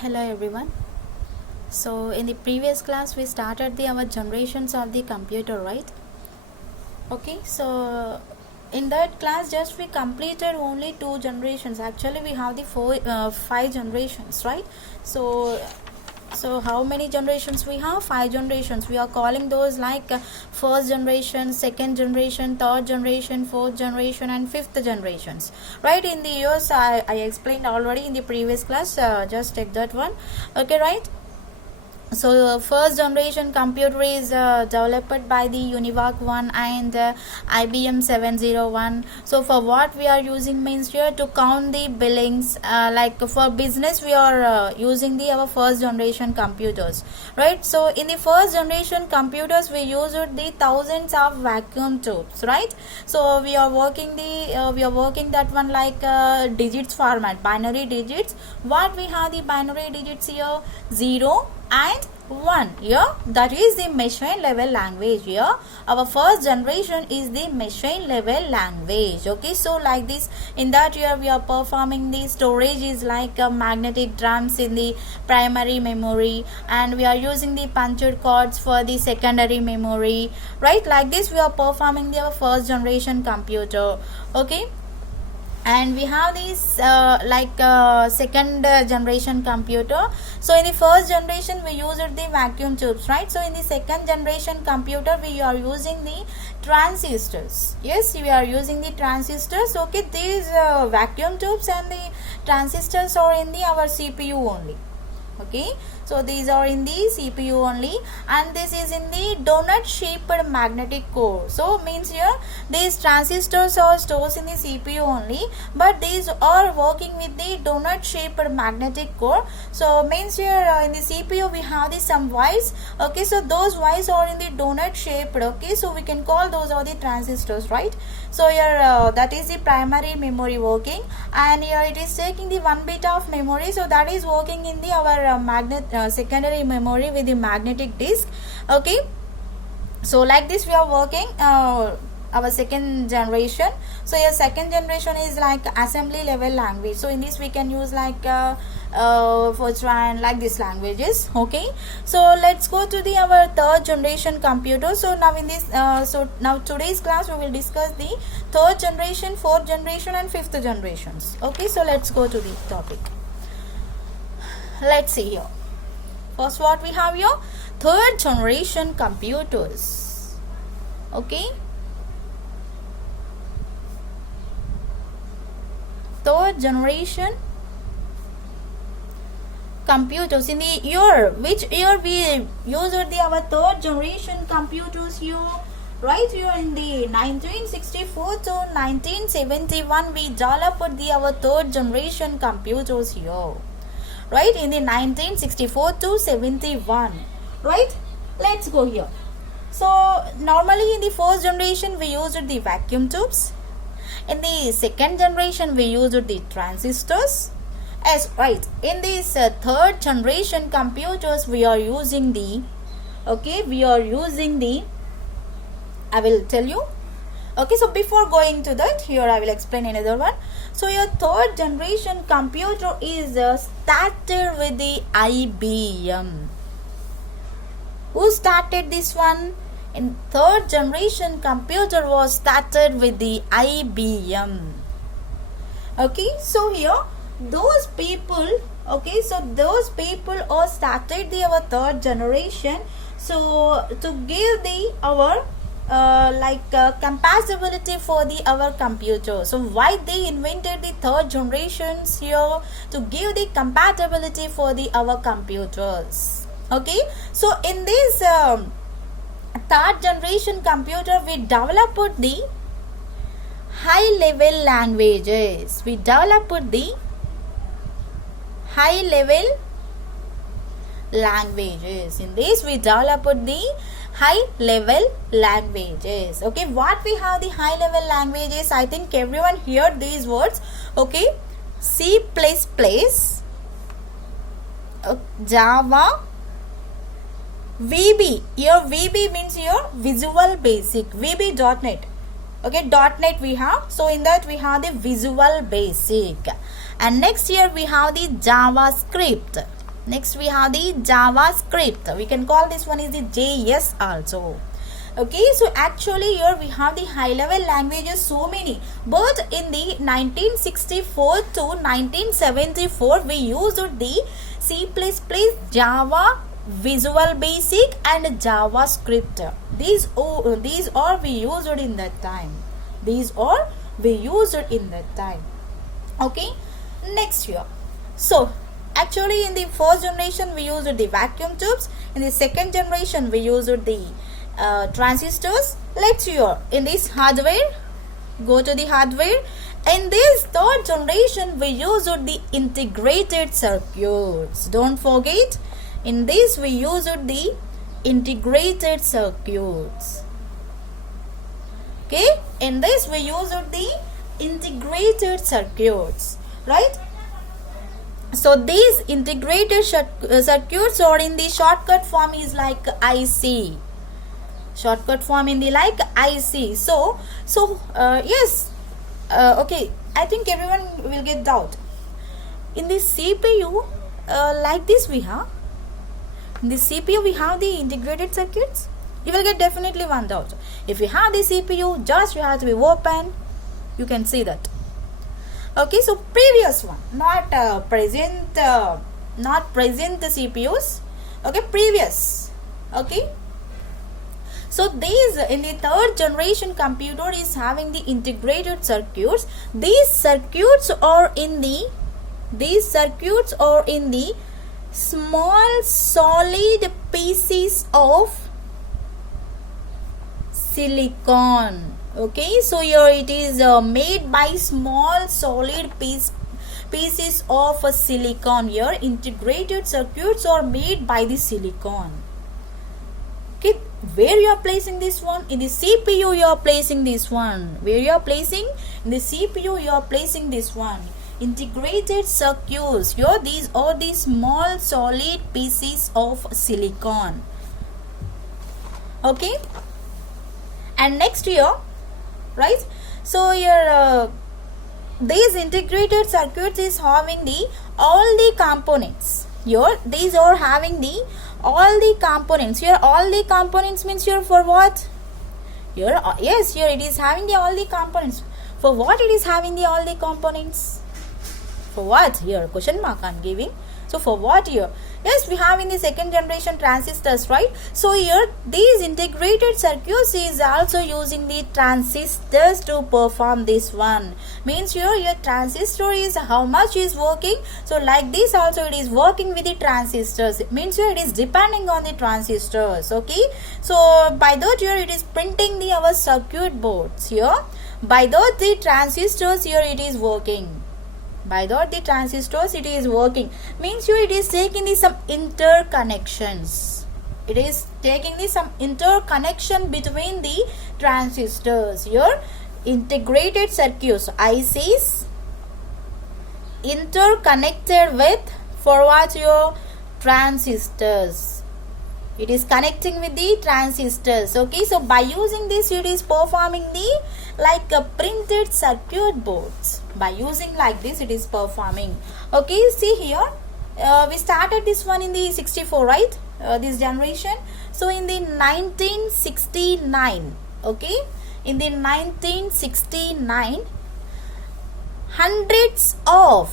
Hello everyone. So in the previous class we started our generations of the computer, right? Okay, so in that class just we completed only 2 generations. Actually we have the 5 generations, right? So how many generations we have? 5 generations. We are calling those like first generation, second generation, third generation, fourth generation and fifth generations, right? In the years I explained already in the previous class. Just take that one. Okay, right? So first generation computer is developed by the Univac 1 and IBM 701. So for what we are using means here to count the billings, like for business we are using our first generation computers, right? So in the first generation computers we used the thousands of vacuum tubes, right? So we are working that one like digits format, binary digits. What we have the binary digits here? 0 and 1 here, that is the machine level language. Here our first generation is the machine level language. Okay, so like this, in that here we are performing the storage is like magnetic drums in the primary memory, and we are using the punched cards for the secondary memory, right? Like this we are performing our first generation computer. Okay, and we have this second generation computer. So in the first generation we used the vacuum tubes, right? So in the second generation computer we are using the transistors. Yes, we are using the transistors. Okay, these vacuum tubes and the transistors are in the our CPU only. Okay, so these are in the CPU only, and this is in the donut shaped magnetic core. So means here these transistors are stored in the CPU only, but these are working with the donut shaped magnetic core. So means here in the CPU we have the some wires. Okay, so those wires are in the donut shaped. Okay, so we can call those are the transistors, right? So here that is the primary memory working, and here it is taking the 1 bit of memory, so that is working in the our secondary memory with the magnetic disk. Okay, so like this we are working our second generation. So your second generation is like assembly level language. So in this we can use like Fortran, like this languages. Okay, so let's go to the our third generation computer. So now in this now today's class we will discuss the third generation, fourth generation and fifth generations. Okay, so let's go to the topic. Let's see here. First what we have here? Third generation computers. Okay, third generation computers. In the year, which year we used our third generation computers here? Right here in the 1964 to 1971 we developed our third generation computers here, right? In the 1964 to 71, right? Let's go here. So normally in the first generation we used the vacuum tubes. In the second generation we used the transistors. Yes, right. In this third generation computers we are using the, okay, we are using the, I will tell you. Okay, so before going to that, here I will explain another one. So your third generation computer is started with the IBM. Who started this one? In third generation computer was started with the IBM. Okay, so here those people, okay, so those people are started our third generation. So to give the our compatibility for the our computer. So why they invented the third generations here? To give the compatibility for the our computers. Okay, so in this third generation computer we developed the high level languages. We developed the high level languages. In this we developed the high level languages. Okay, what we have the high level languages? I think everyone heard these words. Okay, C++, Java, VB. Here VB means your Visual Basic, VB.NET. Okay, .NET we have. So in that we have the Visual Basic, and next here we have the JavaScript. Next we have the JavaScript. We can call this one is the JS also. Okay, so actually here we have the high level languages so many, but in the 1964 to 1974 we used the C++, Java, Visual Basic and JavaScript. These are we used in that time. These are we used in that time. Okay, next here. So actually in the first generation we used the vacuum tubes. In the second generation we used the transistors. Let's hear in this hardware. Go to the hardware. In this third generation we used the integrated circuits. Don't forget, in this we used the integrated circuits. Okay, in this we used the integrated circuits, right? So these integrated circuits are in the shortcut form is like IC. Shortcut form in the like IC. So yes, okay, I think everyone will get doubt. In the CPU, like this we have. In the CPU we have the integrated circuits. You will get definitely one doubt. If you have the CPU, just you have to be open. You can see that. Okay, so previous one, not present CPUs. Okay, previous. Okay. So these in the third generation computer is having the integrated circuits. These circuits are in the small solid pieces of silicon. Okay, so here it is made by small solid pieces of silicon. Here integrated circuits are made by the silicon. Okay, where you are placing this one? In the CPU you are placing this one. Where you are placing? In the CPU you are placing this one. Integrated circuits. Here these are the small solid pieces of silicon. Okay, and next here, right? So here these integrated circuits is having the all the components. Here these are having the all the components. Here all the components means here for what? Here yes, here it is having the all the components. For what it is having the all the components? For what? Here question mark I am giving. So for what here? Yes, we have in the second generation transistors, right? So here these integrated circuits is also using the transistors to perform this one. Means here your transistor is how much is working. So like this also it is working with the transistors. It means here it is depending on the transistors. Okay. So by that here it is printing the our circuit boards here. By that the transistors here it is working. By that the transistors it is working. Means here it is taking the some interconnections. It is taking the some interconnection between the transistors. Here integrated circuits ICs interconnected with for what your transistors. It is connecting with the transistors. Okay, so by using this it is performing the like a printed circuit boards. By using like this it is performing. Okay, see here we started this one in the 64, right? This generation. So in the 1969, okay, in the 1969 hundreds of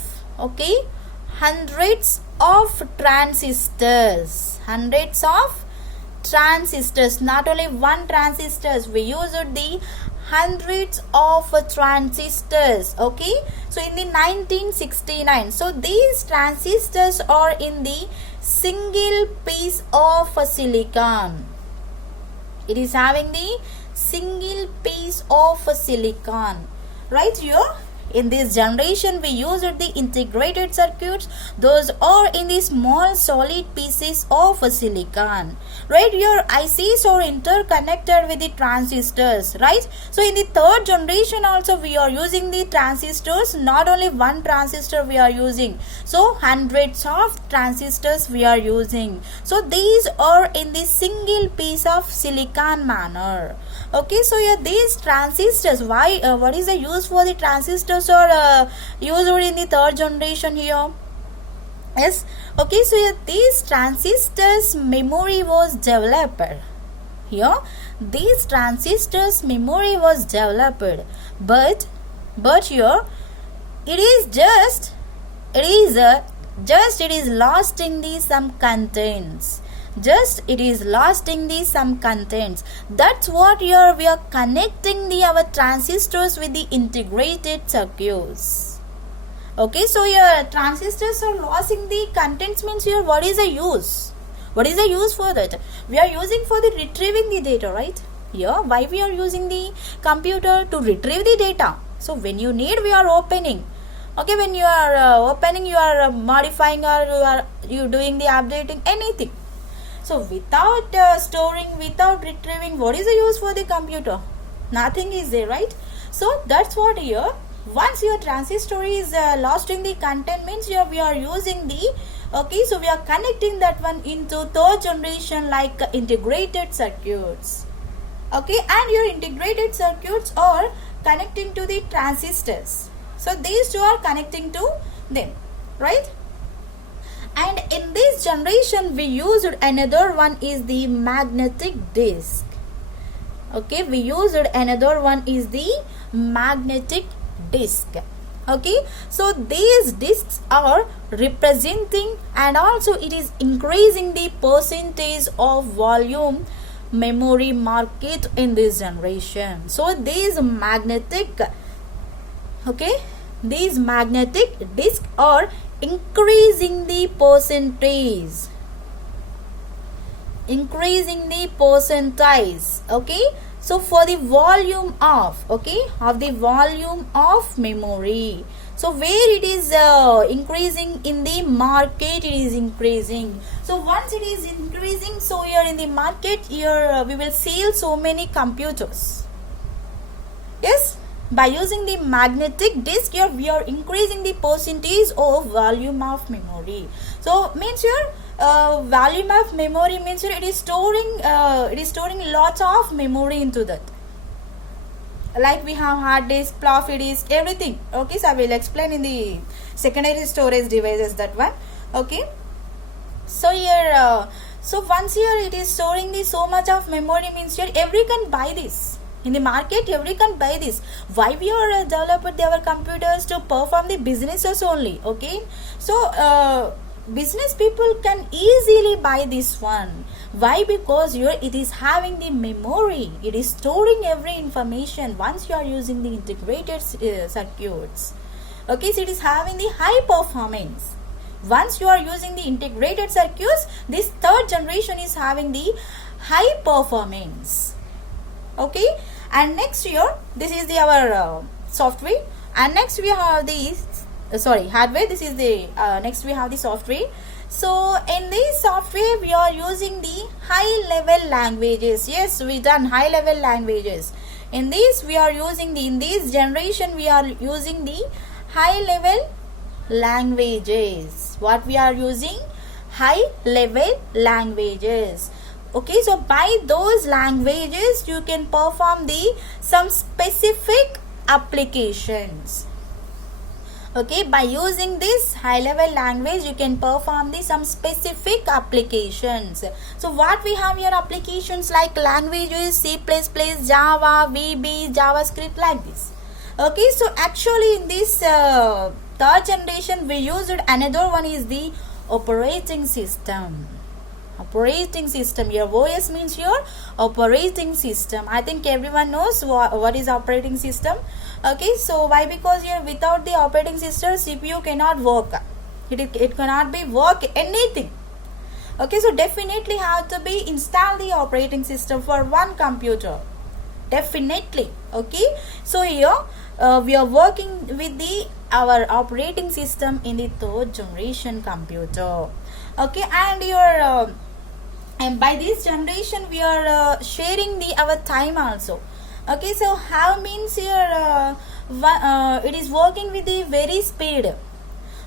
transistors, not only one transistors, we used the hundreds of transistors. Okay, so in the 1969, so these transistors are in the single piece of silicon. It is having the single piece of silicon, right? Here in this generation we used the integrated circuits. Those are in the small solid pieces of silicon, right? Your ICs are interconnected with the transistors, right? So in the third generation also we are using the transistors. Not only one transistor we are using, so hundreds of transistors we are using. So these are in the single piece of silicon manner. Okay, so yeah, these transistors, why what is the use for the transistors or used in the third generation here? Yes. Okay, so here these transistors memory was developed. Here these transistors memory was developed, but here it is it is lost in the some contents. Just it is lost in the some contents. That's what here we are connecting the our transistors with the integrated circuits. Okay, so your transistors are losing the contents means here what is the use? What is the use for that? We are using for the retrieving the data, right? Here, why we are using the computer to retrieve the data? So when you need, we are opening. Okay, when you are opening, you are modifying or you doing the updating anything. So without storing, without retrieving, what is the use for the computer? Nothing is there, right? So that's what here. Once your transistor is lost in the content means here we are using the okay, so we are connecting that one into third generation like integrated circuits. Okay, and your integrated circuits are connecting to the transistors. So these two are connecting to them, right? And in this generation we used another one is the magnetic disc. Okay, we used another one is the magnetic disc. Okay, so these discs are representing and also it is increasing the percentage of volume memory market in this generation. So these magnetic discs are increasing the percentage, okay. So for the volume of the volume of memory, so where it is increasing in the market, it is increasing. So once it is increasing, so here in the market here we will sell so many computers. Yes, by using the magnetic disc here we are increasing the percentage of volume of memory. So means here volume of memory means here it is storing lots of memory into that. Like we have hard disk, floppy disk, everything. Okay, so I will explain in the secondary storage devices that one. Okay, so here so once here it is storing the so much of memory means here every can buy this. In the market, every can buy this. Why we are developed our computers to perform the businesses only. Okay, so business people can easily buy this one. Why? Because here it is having the memory. It is storing every information once you are using the integrated circuits. Okay, so it is having the high performance. Once you are using the integrated circuits, this third generation is having the high performance. Okay, and next here this is the our software, and next we have the hardware. This is the next we have the software. So in this software we are using the high level languages. Yes, we done high level languages. In this we are using the in this generation we are using the high level languages. What we are using? High level languages. Okay, so by those languages you can perform the some specific applications. Okay, by using this high level language you can perform the some specific applications. So what we have here, applications like languages C++, Java, VB, JavaScript, like this. Okay, so actually in this third generation we used another one is the operating system. Operating system, your OS means your operating system. I think everyone knows what is operating system. Okay, so why? Because here without the operating system CPU cannot work. It cannot be work anything. Okay, so definitely have to be install the operating system for one computer. Definitely. Okay, so here we are working with the our operating system in the third generation computer. Okay, and your and by this generation we are sharing the our time also. Okay, so how means here it is working with the very speed.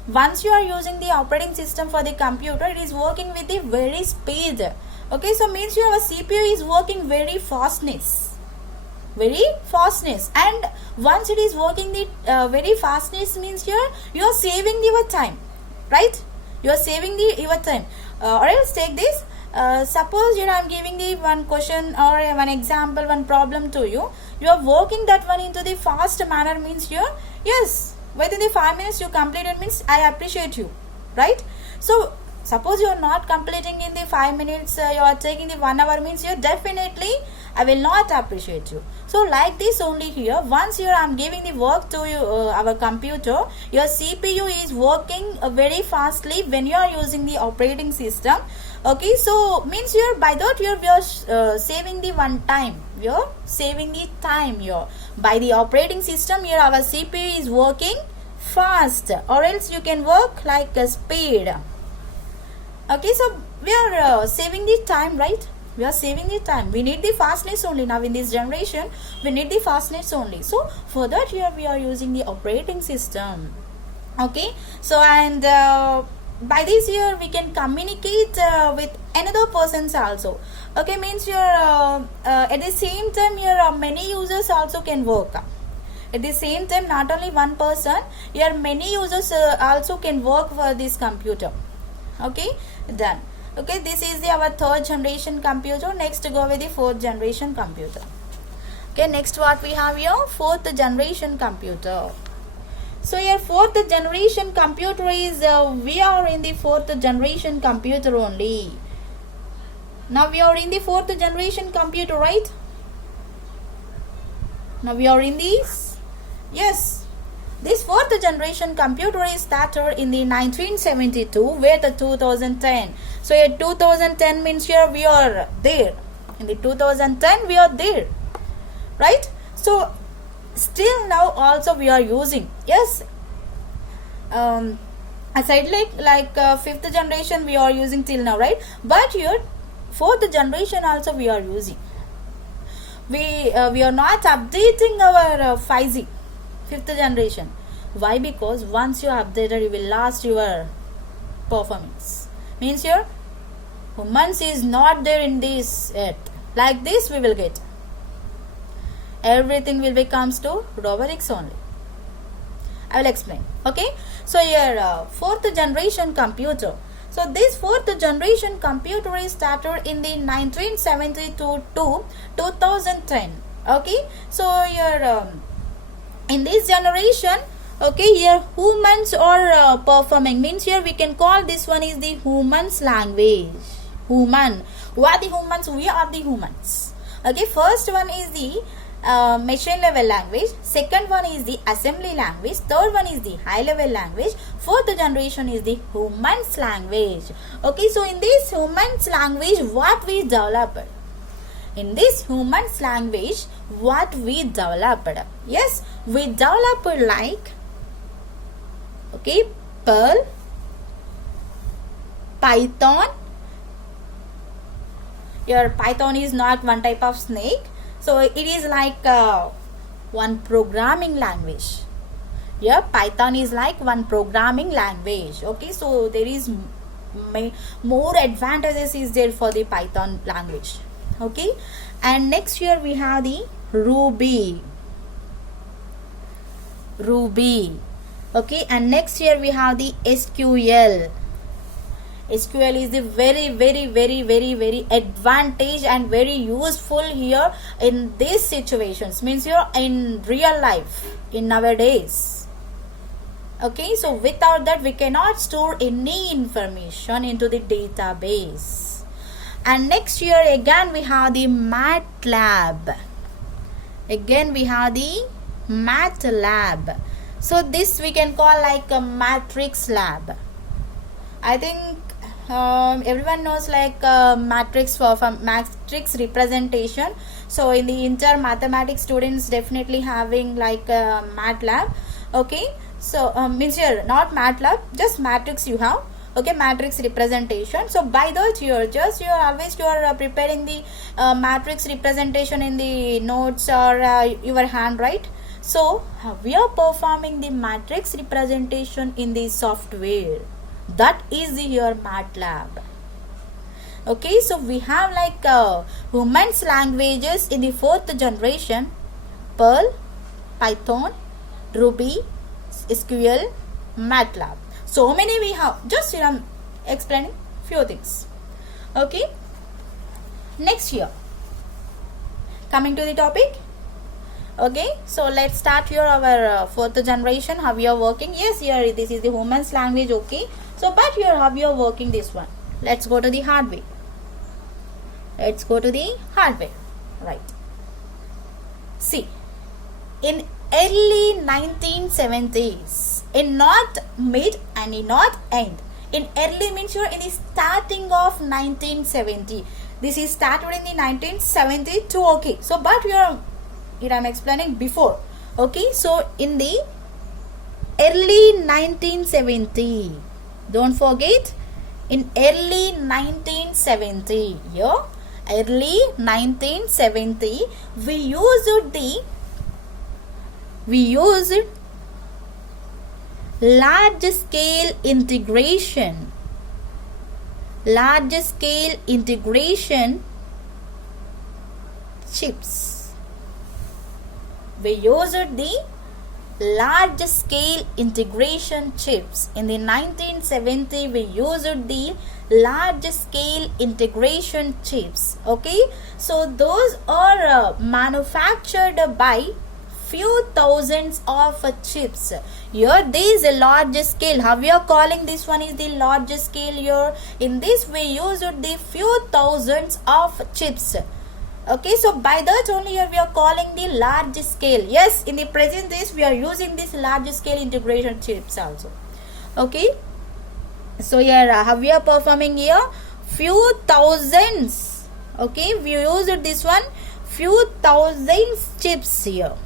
Once you are using the operating system for the computer, it is working with the very speed. Okay, so means your CPU is working very fastness, and once it is working the very fastness means here you are saving your time, right? You are saving the your time. Or else take this. Suppose I am giving the one question or one example, one problem to you. You are working that one into the fast manner, means yes, within the 5 minutes you completed, means I appreciate you, right? So suppose you are not completing in the 5 minutes, you are taking the 1 hour, means definitely I will not appreciate you. So like this only here, once I am giving the work to you, our computer, your CPU is working very fastly when you are using the operating system. Okay, so means by that we are saving the one time. We are saving the time here. By the operating system here, our CPU is working fast, or else you can work like a speed. Okay, so we are saving the time, right? We are saving the time. We need the fastness only. Now in this generation, we need the fastness only. So for that here we are using the operating system. Okay, so and by this here we can communicate with another persons also. Okay, means at the same time here many users also can work. At the same time, not only one person, here many users also can work for this computer. Okay, done. Okay, this is our third generation computer. Next go with the fourth generation computer. Okay, next what we have here, fourth generation computer. So here fourth generation computer is we are in the fourth generation computer only. Now we are in the fourth generation computer, right? Now we are in this. Yes. This fourth generation computer is started in the 1972 with the 2010. So here 2010 means here we are there. In the 2010 we are there. Right? So still now also we are using. Yes. Aside like fifth generation we are using till now, right? But here fourth generation also we are using. We are not updating our 5G. Fifth generation. Why? Because once you updated, you will lose your performance. Means your humans is not there in this earth. Like this we will get. Everything will becomes to robotics only. I will explain. Okay. So your fourth generation computer. So this fourth generation computer is started in the 1972 to 2010. Okay. So your in this generation, okay, here humans are performing, means here we can call this one is the humans language. Human. Who are the humans? We are the humans. Okay, first one is the machine level language. Second one is the assembly language. Third one is the high level language. Fourth generation is the humans language. Okay, so in this humans language, what we developed? In this humans language, what we developed? Yes, we developed like, okay, Perl, Python. Your Python is not one type of snake. So it is like one programming language. Yeah, Python is like one programming language. Okay, so there is more advantages is there for the Python language. Okay, and next here we have the Ruby. Okay, and next here we have the SQL. SQL is the very advantage and very useful here in these situations, means you're in real life in nowadays. Okay, so without that we cannot store any information into the database. And next here again we have the MATLAB. So this we can call like a matrix lab. I think everyone knows like matrix for matrix representation. So in the inter mathematics students definitely having like MATLAB. Okay, so means here not MATLAB, just matrix you have. Okay, matrix representation. So by that you are preparing the matrix representation in the notes or your hand, right? So we are performing the matrix representation in the software. That is your MATLAB. Okay, so we have like humans languages in the fourth generation: Perl, Python, Ruby, SQL, MATLAB. So many we have. Just explaining few things. Okay, next here, coming to the topic. Okay, so let's start here our fourth generation, how we are working. Yes, here this is the woman's language. Okay, so but here how we are working this one. Let's go to the hardware. Let's go to the hardware. Right, see, in early 1970s, in not mid and in not end. In early means you're in the starting of 1970. This is started in the 1972. Okay, so but here I'm explaining before. Okay, so in the early 1970, don't forget, in early 1970, yeah, early 1970, we used large scale integration chips. We used the large scale integration chips. In the 1970, we used the large scale integration chips. Okay, so those are manufactured by few thousands of chips. Here this is a large scale. How we are calling this one is the large scale here. In this we used the few thousands of chips. Okay, so by that only here we are calling the large scale. Yes, in the present days we are using this large scale integration chips also. Okay, so here how we are performing here, few thousands. Okay, we used this one, few thousands chips here.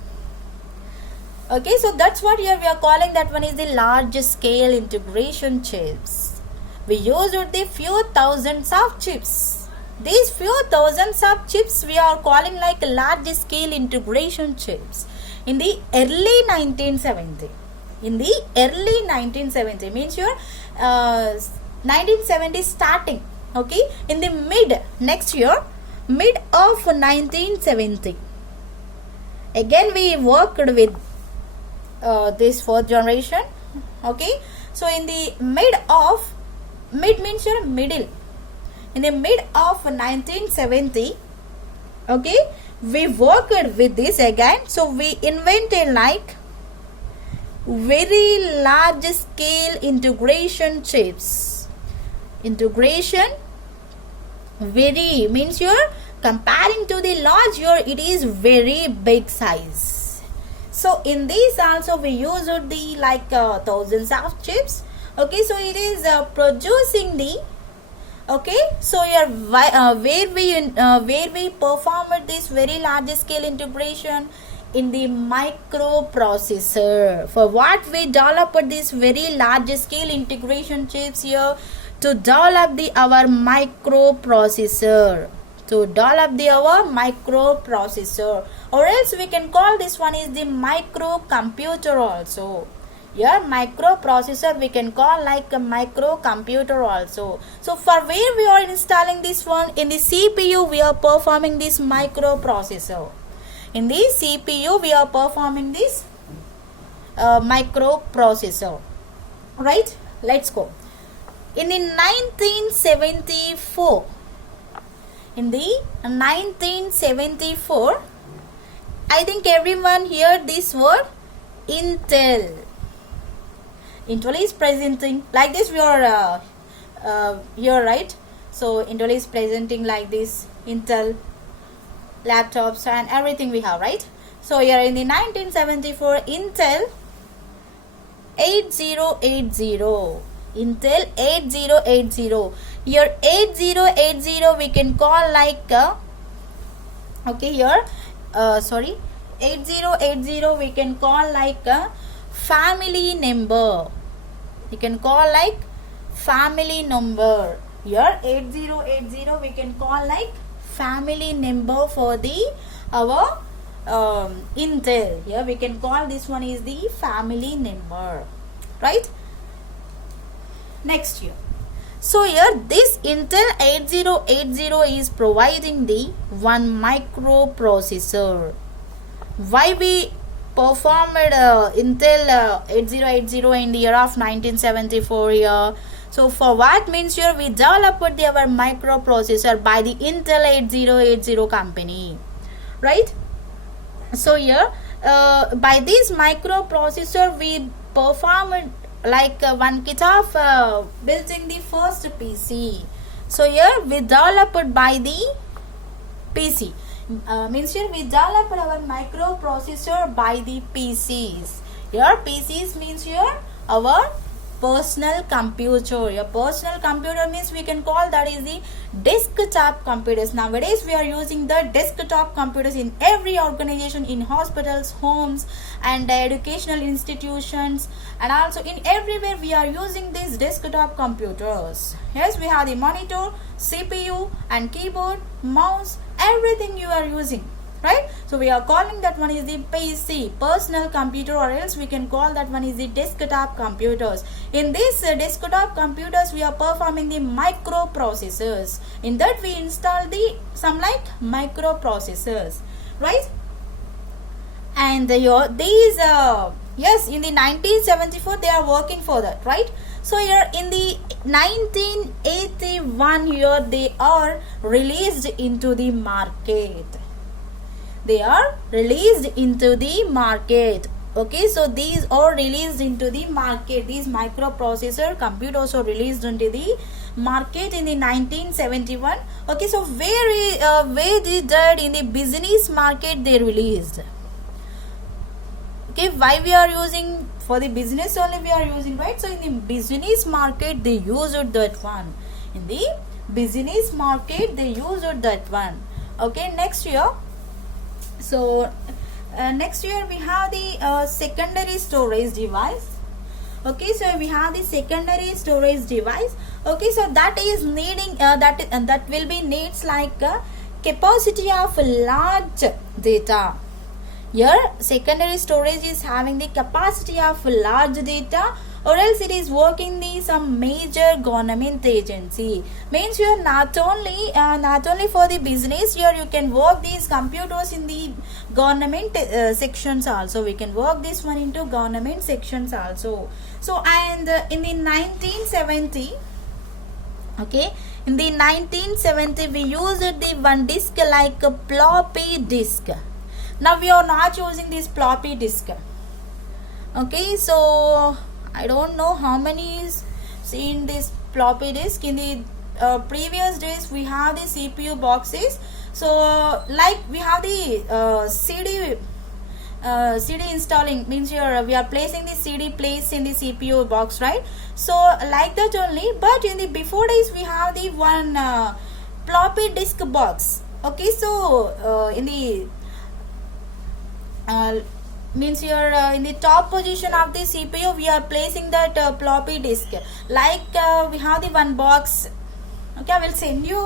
Okay, so that's what here we are calling, that one is the large scale integration chips. We used the few thousands of chips. These few thousands of chips we are calling like large scale integration chips. In the early 1970. In the early 1970 means your 1970 starting. Okay, in the mid next year, mid of 1970. Again we worked with this fourth generation. Okay, so in the mid means your middle. In the mid of 1970, okay, we worked with this again. So we invented like very large scale integration chips. Integration very means you're comparing to the large, here it is very big size. So in this also we used the like thousands of chips. Okay, so it is producing the, okay, so here where we performed this very large scale integration in the microprocessor. For what we developed this very large scale integration chips here, to develop our microprocessor, or else we can call this one is the microcomputer also. Here microprocessor we can call like a microcomputer also. So for where we are installing this one, in the CPU we are performing this microprocessor. In the CPU we are performing this microprocessor. Right, let's go. In the 1974, I think everyone heard this word Intel. Intel is presenting like this. We are here, right? So Intel is presenting like this, Intel laptops and everything we have, right? So here in the 1974, Intel 8080. Intel 8080. Here 8080 we can call like okay, here 8080 we can call like a family number. You can call like family number. Here 8080 we can call like family number for the our Intel. Here we can call this one is the family number, right? Next year, so here this Intel 8080 is providing the one microprocessor. Why we performed Intel 8080 in the year of 1974 here? So for what means here we developed our microprocessor by the Intel 8080 company, right? So here by this microprocessor we performed like one kit of building the first PC. So here we developed by the PC. Means here we developed our microprocessor by the PCs. Here PCs means here our personal computer. Your personal computer means we can call that is the desktop computers. Nowadays we are using the desktop computers in every organization, in hospitals, homes and educational institutions, and also in everywhere we are using these desktop computers. Yes, we have the monitor, CPU and keyboard, mouse, everything you are using, right? So we are calling that one is the PC, personal computer, or else we can call that one is the desktop computers. In these desktop computers we are performing the microprocessors. In that we install the some like microprocessors, right? And these yes, in the 1974 they are working for that, right? So here in the 1981 year they are released into the market. They are released into the market. Okay, so these are released into the market. These microprocessor computers are released into the market in the 1971. Okay, so where did that in the business market they released? Okay, why we are using for the business only we are using, right? So in the business market they used that one. In the business market they used that one. Okay, next year. So next year we have the secondary storage device. Okay, so we have the secondary storage device. Okay, so that is needing that will be needs like capacity of large data. Here secondary storage is having the capacity of large data, or else it is working the some major government agency. Means you are not only for the business, here you can work these computers in the government sections also. We can work this one into government sections also. So and in the 1970, okay, in the 1970 we used the one disk like a floppy disk. Now we are not using this floppy disk. Okay, so I don't know how many is seen this floppy disk. In the previous days we have the CPU boxes. So like we have the CD installing, means here we are placing the CD placed in the CPU box, right? So like that only, but in the before days we have the one floppy disk box. Okay, so in the means here in the top position of the CPU we are placing that floppy disk. Like we have the one box. Okay, I will send you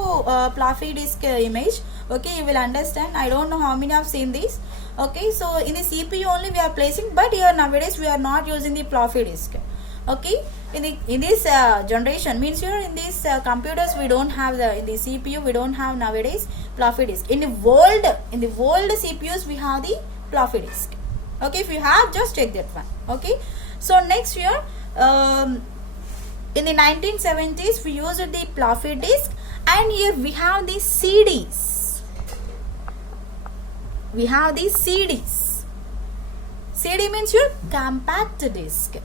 floppy disk image. Okay, you will understand. I don't know how many have seen this. Okay, so in the CPU only we are placing, but here nowadays we are not using the floppy disk. Okay, in this generation, means here in these computers we don't have in the CPU we don't have nowadays floppy disk. In the world CPUs we have the floppy disk. Okay, if you have, just check that one. Okay, so next year in the 1970s we used the floppy disk, and here we have the CDs. We have the CDs. CD means your compact disc.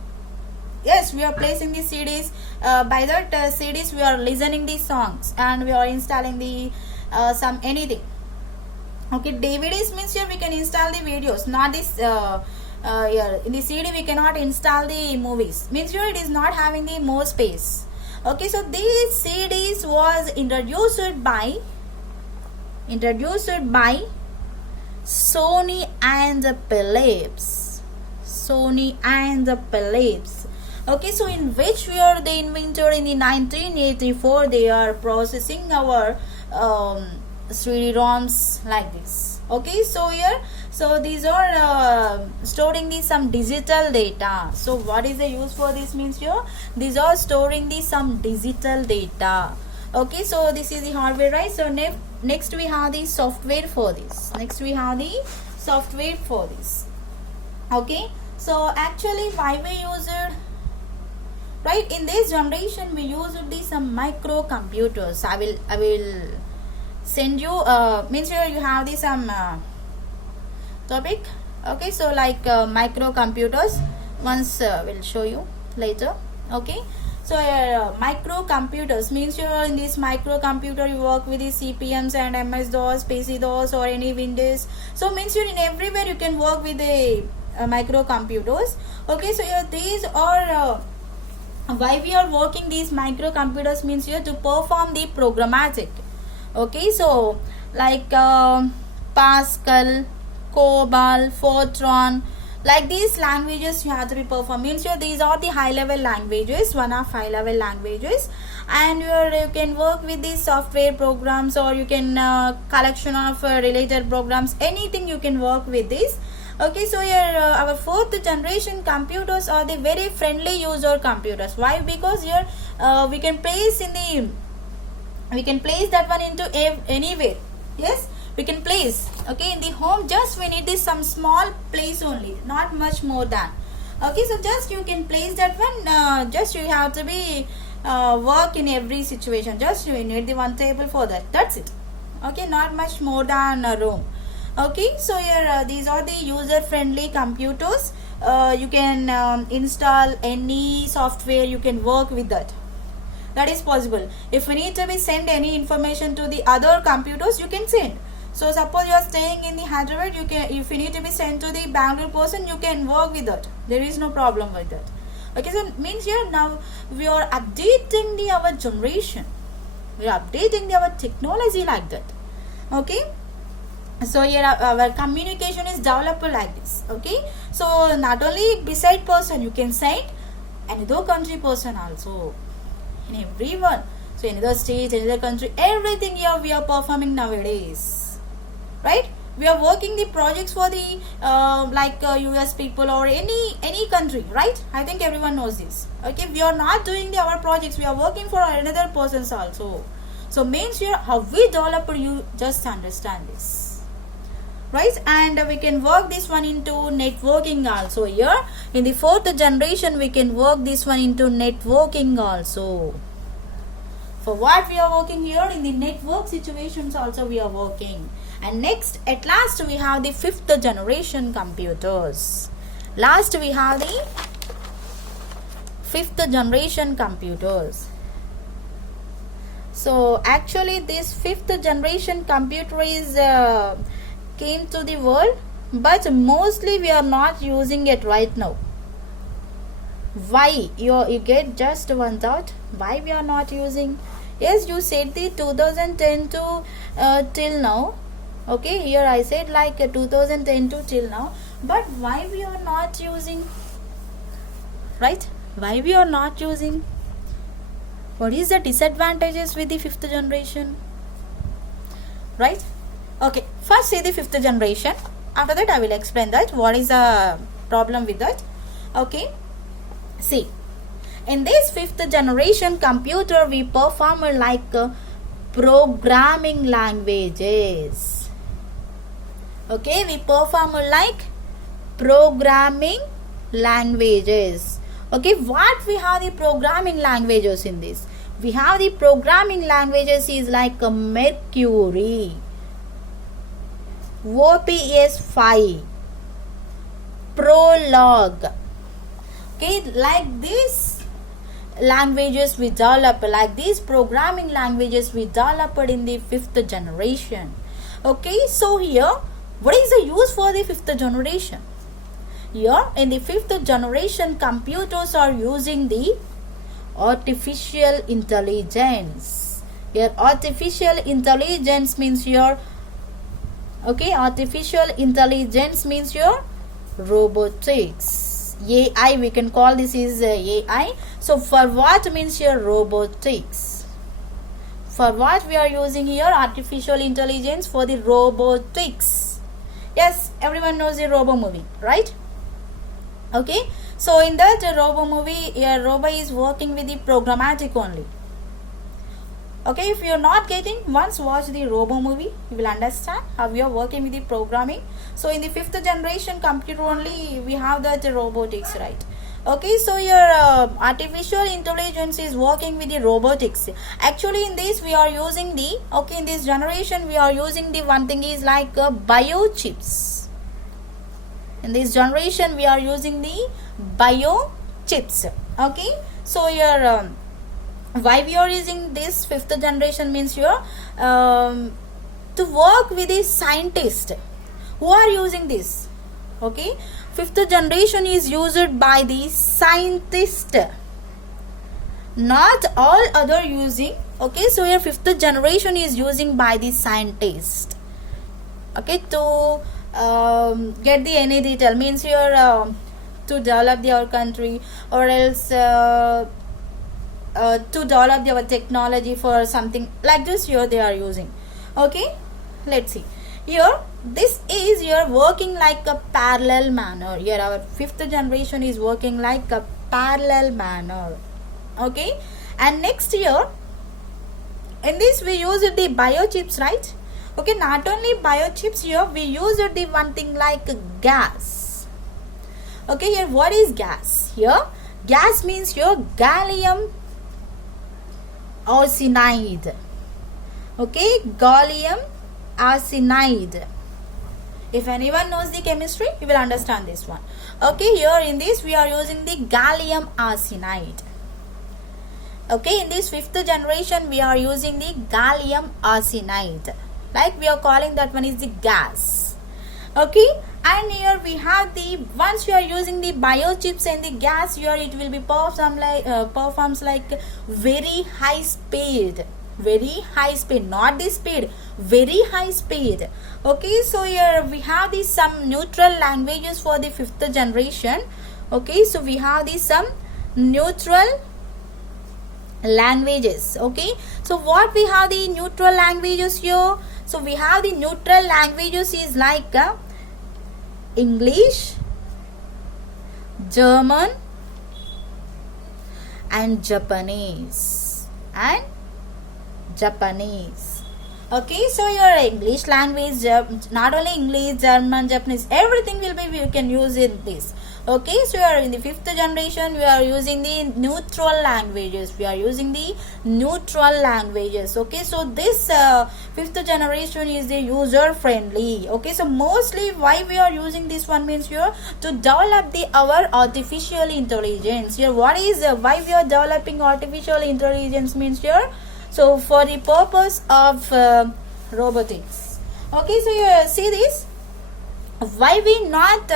Yes, we are placing the CDs. By that CDs we are listening the songs, and we are installing the some anything. Okay, DVDs means here we can install the videos, not this here in the CD we cannot install the movies. Means here it is not having the more space. Okay, so these CDs was introduced by Sony and Philips. Sony and Philips. Okay, so in which year they invented? In the 1984 they are processing our 3D ROMs like this. Okay, so here, so these are storing the some digital data. So what is the use for this? Means here these are storing the some digital data. Okay, so this is the hardware, right? So next we have the software for this. Okay, so actually why we use it? right? In this generation we use some microcomputers. I will send you means here you have this some topic. Okay, so like microcomputers once will show you later. Okay, so microcomputers means you're in this microcomputer you work with the CPMs and MS-DOS, PC-DOS or any Windows. So means you're in everywhere you can work with the microcomputers. Okay, so these are why we are working these microcomputers means here to perform the programmatic. Okay, so like Pascal, COBOL, Fortran, like these languages you have to be performed. Means here these are the high level languages, one of high level languages, and you can work with these software programs, or you can collection of related programs, anything you can work with this. Okay, so here our fourth generation computers are the very friendly user computers. Why? Because here we can place that one into anywhere. Yes, we can place, okay, in the home. Just we need this some small place only, not much more than. Okay, so just you can place that one. Just you have to be work in every situation. Just you need the one table for that. That's it. Okay, not much more than a room. Okay, so here these are the user friendly computers. You can install any software, you can work with that. That is possible. If you need to be send any information to the other computers, you can send. So suppose you are staying in the Hyderabad, you can, if you need to be sent to the Bangalore person, you can work with that. There is no problem with that. Okay, so means here now we are updating our generation. We are updating our technology like that. Okay. So here our communication is developed like this. Okay, so not only beside person you can send another country person also, in everyone. So another state, another country, everything here we are performing nowadays, right? We are working the projects for the like US people or any country, right? I think everyone knows this. Okay, we are not doing our projects, we are working for another persons also. So means here how we develop, you just understand this. Right, and we can work this one into networking also. Here in the fourth generation we can work this one into networking also. For what we are working here in the network situations also we are working. And next, at last we have the fifth generation computers. Last we have the fifth generation computers. So actually this fifth generation computer is came to the world, but mostly we are not using it right now. Why? You get just one thought. Why we are not using? Yes, you said the 2010 to till now. Okay, here I said like 2010 to till now. But why we are not using? Right? Why we are not using? What is the disadvantages with the fifth generation? Right? Okay, first see the fifth generation. After that I will explain that what is the problem with that. Okay, see, in this fifth generation computer we perform like programming languages. Okay, we perform like programming languages. Okay, what we have the programming languages in this? We have the programming languages is like Mercury, OPS5, Prolog. Okay, like these languages we develop, like these programming languages we developed in the fifth generation. Okay, so here what is the use for the fifth generation? Here in the fifth generation computers are using the artificial intelligence. Here artificial intelligence means your artificial intelligence means your robotics. AI, we can call this is AI. So for what means your robotics? For what we are using here artificial intelligence? For the robotics. Yes, everyone knows the Robo movie, right? Okay, so in that Robo movie, Robo is working with the programmatic only. Okay, if you are not getting, once watch the Robo movie, you will understand how we are working with the programming. So in the fifth generation computer only we have that robotics, right? Okay, so your artificial intelligence is working with the robotics. Actually, in this we are using the, okay, in this generation we are using the one thing is like biochips. In this generation we are using the biochips. Okay, so your why we are using this fifth generation means your to work with the scientist who are using this. Okay, fifth generation is used by the scientist, not all other using. Okay, so your fifth generation is using by the scientist. Okay, to get the any detail means your to develop our country, or else to develop our technology for something like this. Here they are using. Okay, let's see. Here this is your working like a parallel manner. Here our fifth generation is working like a parallel manner. Okay, and next year in this we use the biochips, right? Okay, not only biochips, here we use the one thing like gas. Okay, here what is gas? Here gas means your gallium arsenide. Okay, gallium arsenide. If anyone knows the chemistry, you will understand this one. Okay, here in this we are using the gallium arsenide. Okay, in this fifth generation we are using the gallium arsenide, like we are calling that one is the gas. Okay, and here we have the, once you are using the biochips and the gas, here it will be performs like very high speed. Very high speed, not the speed, very high speed. Okay, so here we have these some neutral languages for the fifth generation. Okay, so we have these some neutral languages. Okay, so what we have the neutral languages here? So we have the neutral languages is like English, German and Japanese Okay, so your English language, not only English, German, Japanese, everything will be, we can use in this. Okay, so you are in the fifth generation, we are using the neutral languages. Okay, so this fifth generation is the user friendly. Okay, so mostly why we are using this one means here to develop our artificial intelligence. Here what is why we are developing artificial intelligence means here, so for the purpose of robotics. Okay, so you see this, why we not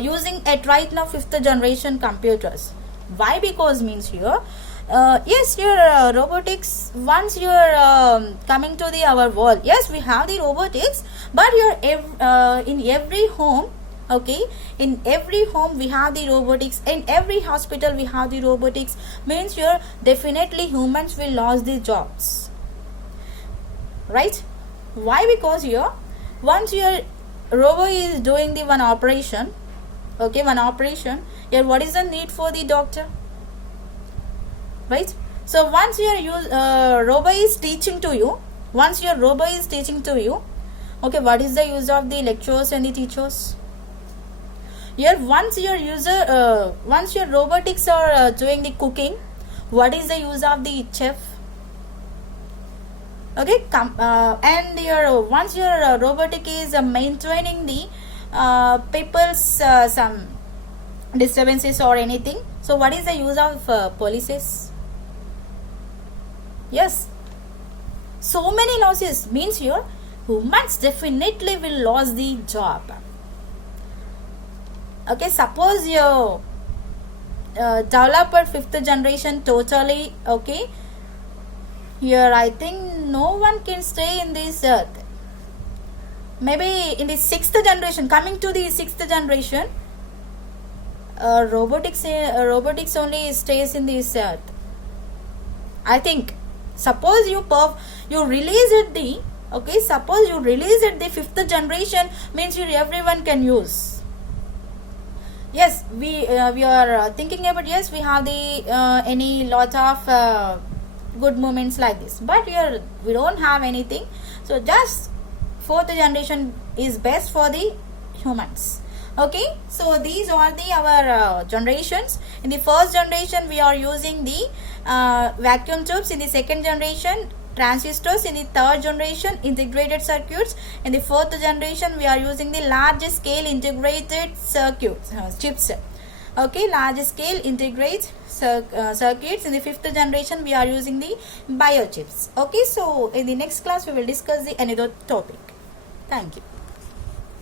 using it right now fifth generation computers? Why? Because means here yes, your robotics, once you are coming to the our world, yes, we have the robotics, but you're in every home. Okay, in every home we have the robotics, in every hospital we have the robotics, means here definitely humans will lose their jobs, right? Why? Because here once your robot is doing the one operation, okay, one operation, here what is the need for the doctor, right? So once your robot is teaching to you, okay, what is the use of the lecturers and the teachers? Here once your robotics are doing the cooking, what is the use of the chef? Okay, and once your robotic is maintaining the people's some disturbances or anything, so what is the use of policies? Yes, so many losses, means here humans definitely will lose the job. Okay, suppose you developer fifth generation totally, okay, here I think no one can stay in this earth. Maybe in the sixth generation, coming to the sixth generation, robotics only stays in this earth, I think. Suppose you release it the, okay, suppose you release it the fifth generation, means everyone can use. Yes, we are thinking about, yes, we have the any lot of good moments like this, but we don't have anything. So just fourth generation is best for the humans. Okay, so these are the our generations. In the first generation we are using the vacuum tubes. In the second generation, transistors. In the third generation, integrated circuits. In the fourth generation, we are using the large scale integrated circuits, chips. Okay, large scale integrated circuits. In the fifth generation, we are using the biochips. Okay, so in the next class we will discuss the another topic. Thank you.